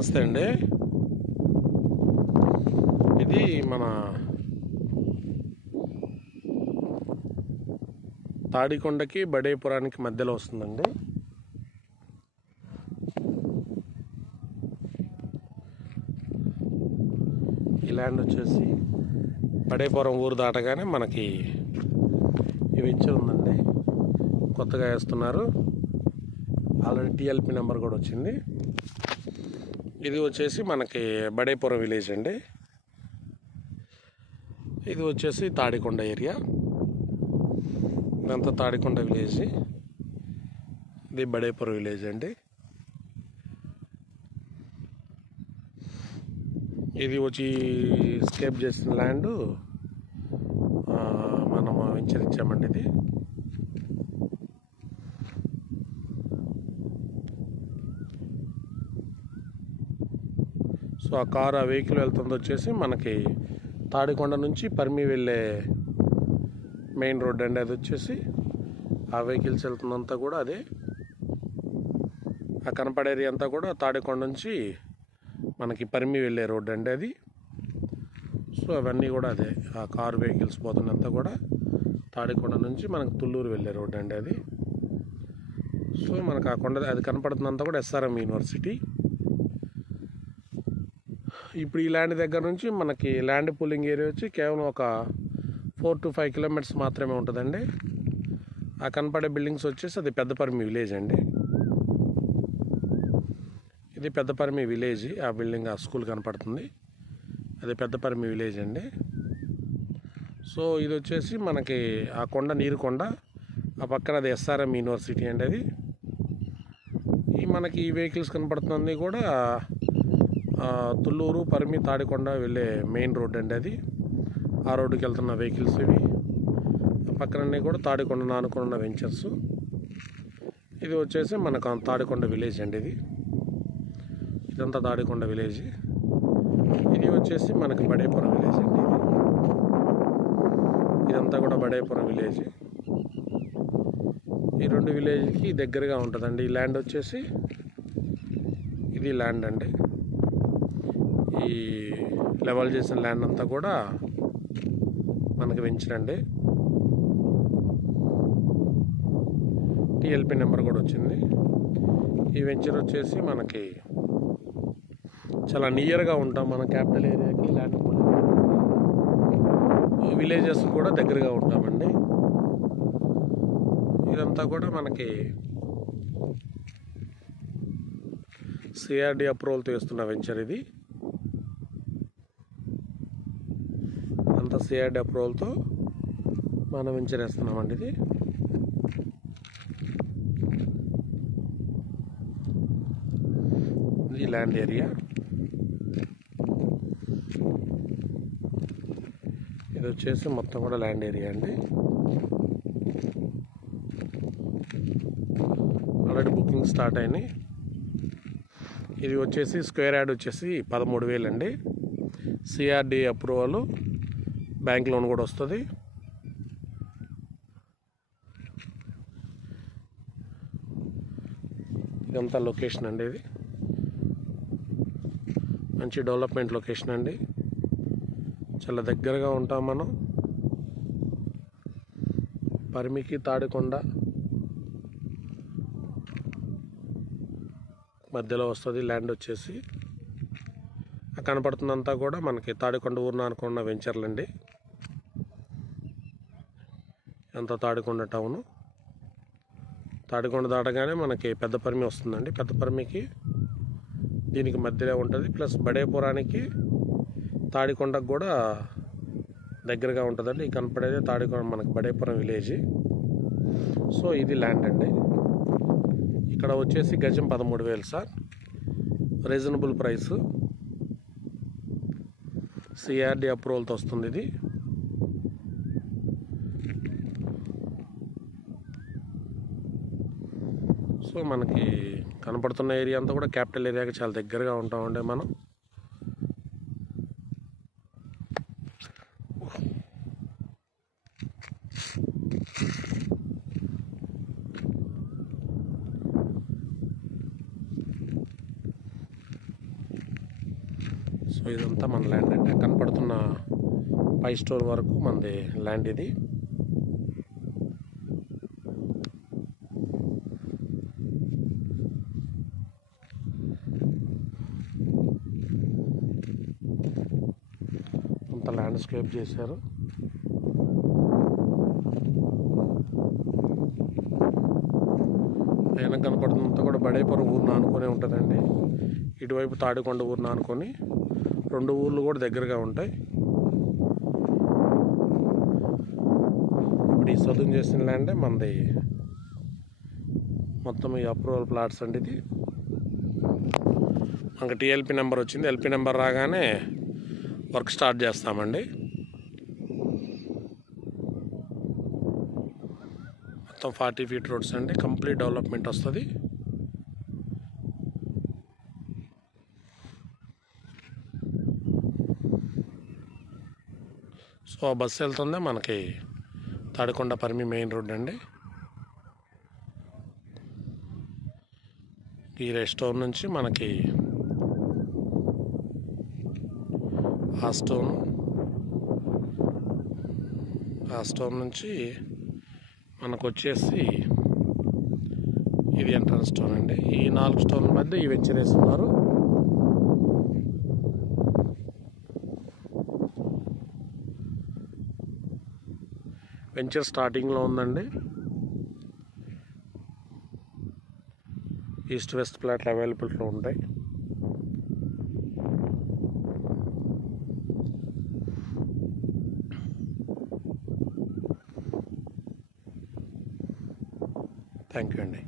నమస్తే అండి. ఇది మన తాడికొండకి బడేపురానికి మధ్యలో వస్తుందండి. ఈ ల్యాండ్ వచ్చేసి బడేపురం ఊరు దాటగానే మనకి ఈ వెంచర్ ఉందండి. కొత్తగా వేస్తున్నారు. ఆల్రెడీ టీఎల్పీ నెంబర్ కూడా వచ్చింది. ఇది వచ్చేసి మనకి బడేపురం విలేజ్ అండి. ఇది వచ్చేసి తాడికొండ ఏరియా. ఇదంతా తాడికొండ విలేజ్. ఇది బడేపురం విలేజ్ అండి. ఇది వచ్చి స్కేప్ చేసిన ల్యాండ్ మనం వెంచర్ ఇచ్చామండి. ఇది సో ఆ వెహికల్ వెళ్తుంది వచ్చేసి మనకి తాడికొండ నుంచి పర్మి వెళ్ళే మెయిన్ రోడ్ అండి. అది వచ్చేసి ఆ వెహికల్స్ వెళ్తుందంతా కూడా అదే. ఆ కనపడే ఏరియా అంతా కూడా తాడికొండ నుంచి మనకి పర్మి వెళ్ళే రోడ్ అండి అది. సో అవన్నీ కూడా అదే. ఆ కారు వెహికల్స్ పోతున్నంతా కూడా తాడికొండ నుంచి మనకు తుళ్ళూరు వెళ్ళే రోడ్ అండి అది. సో మనకు ఆ కొండ అది కనపడుతున్నంతా కూడా ఎస్ఆర్ఎం యూనివర్సిటీ. ఇప్పుడు ఈ ల్యాండ్ దగ్గర నుంచి మనకి ల్యాండ్ పూలింగ్ ఏరియా వచ్చి కేవలం ఒక 4 to 5 kilometers మాత్రమే ఉంటుందండి. ఆ కనపడే బిల్డింగ్స్ వచ్చేసి అది పెద్దపర్మి విలేజ్ అండి. ఇది పెద్దపర్మి విలేజ్. ఆ బిల్డింగ్ ఆ స్కూల్ కనపడుతుంది, అది పెద్దపర్మి విలేజ్ అండి. సో ఇది వచ్చేసి మనకి ఆ కొండ నీరుకొండ, ఆ పక్కన అది ఎస్ఆర్ఎం యూనివర్సిటీ అండి. అది ఈ మనకి ఈ వెహికల్స్ కనపడుతుంది కూడా తుళ్ళూరు పర్మి తాడికొండ వెళ్ళే మెయిన్ రోడ్ అండి అది. ఆ రోడ్డుకి వెళ్తున్న వెహికల్స్ ఇవి. పక్కనన్నీ కూడా తాడికొండ నానుకున్న వెంచర్స్. ఇది వచ్చేసి మనకు తాడికొండ విలేజ్ అండి. ఇది ఇదంతా తాడికొండ విలేజ్. ఇది వచ్చేసి మనకి బడేపురం విలేజ్ అండి. ఇదంతా కూడా బడేపురం విలేజ్. ఈ రెండు విలేజ్కి దగ్గరగా ఉంటుందండి ఈ ల్యాండ్ వచ్చేసి. ఇది ల్యాండ్ అండి. ఈ లెవెల్ చేసిన ల్యాండ్ అంతా కూడా మనకి వెంచరండి. టీఎల్పీ నెంబర్ కూడా వచ్చింది. ఈ వెంచర్ వచ్చేసి మనకి చాలా నియర్గా ఉంటాం మన క్యాపిటల్ ఏరియాకి. ల్యాండ్ విలేజెస్ కూడా దగ్గరగా ఉంటామండి. ఇదంతా కూడా మనకి సిఆర్డి అప్రూవల్తో వేస్తున్న వెంచర్ ఇది. అంతా సిఆర్డి అప్రూవల్తో మనం వెంచర్ వేస్తున్నామండి. ఇది ఈ ల్యాండ్ ఏరియా. ఇది వచ్చేసి మొత్తం కూడా ల్యాండ్ ఏరియా అండి. ఆల్రెడీ బుకింగ్ స్టార్ట్ అయినాయి. ఇది వచ్చేసి స్క్వేర్ యార్డ్ వచ్చేసి 13,000 అండి. సిఆర్డి అప్రూవల్, బ్యాంక్ లోన్ కూడా వస్తుంది. ఇదంతా లొకేషన్ అండి. ఇది మంచి డెవలప్మెంట్ లొకేషన్ అండి. చాలా దగ్గరగా ఉంటాం మనం. పర్మికి తాడికొండ మధ్యలో వస్తుంది ల్యాండ్ వచ్చేసి. కనపడుతుందంతా కూడా మనకి తాడికొండ ఊరిన అనుకున్న వెంచర్లు అండి. అంతా తాడికొండ టౌను. తాడికొండ దాటగానే మనకి పెద్దపర్మి వస్తుందండి. పెద్దపర్మికి దీనికి మధ్యలో ఉంటుంది. ప్లస్ బడేపురానికి తాడికొండకు కూడా దగ్గరగా ఉంటుందండి. ఈ కనపడేది తాడికొండ మనకి బడేపురం విలేజ్. సో ఇది ల్యాండ్ అండి. ఇక్కడ వచ్చేసి గజం 13,000 సార్. Reasonable price. సిఆర్డి అప్రూవల్తో వస్తుంది ఇది. సో మనకి కనపడుతున్న ఏరియా అంతా కూడా క్యాపిటల్ ఏరియాకి చాలా దగ్గరగా ఉంటామండి మనం. సో ఇదంతా మన ల్యాండ్ అంటే కనపడుతున్న పై స్టోర్ వరకు మనది ల్యాండ్ ఇది. అంత ల్యాండ్స్కేప్ చేశారు. పైన కనపడుతున్నంత కూడా బడేపురం ఊరిని ఆనుకొని ఉంటుందండి. ఇటువైపు తాడికొండ ఊరిని ఆనుకొని 2 ఊర్లు కూడా దగ్గరగా ఉంటాయి. ఇప్పుడు ఈ సదును చేసిన ల్యాండే మనది మొత్తం ఈ అప్రూవల్ ప్లాట్స్ అండి. ఇది మనకి టీఎల్పీ నెంబర్ వచ్చింది. ఎల్పీ నెంబర్ రాగానే వర్క్ స్టార్ట్ చేస్తామండి. మొత్తం 40 ఫీట్ రోడ్స్ అండి. కంప్లీట్ డెవలప్మెంట్ వస్తుంది. సో ఆ బస్సు వెళ్తుంది మనకి తాడికొండ పరిమి మెయిన్ రోడ్ అండి. ఈ రెస్టోర్ నుంచి మనకి ఆ స్టోన్ నుంచి మనకు వచ్చేసి ఇది ఎంట్రన్స్ స్టోన్ అండి. ఈ 4 స్టోన్ల మధ్య ఈ వెంచర్ వేస్తున్నారు. వెంచర్ స్టార్టింగ్లో ఉందండి. ఈస్ట్ వెస్ట్ ప్లాట్లు అవైలబుల్గా ఉంటాయి. థ్యాంక్ యూ అండి.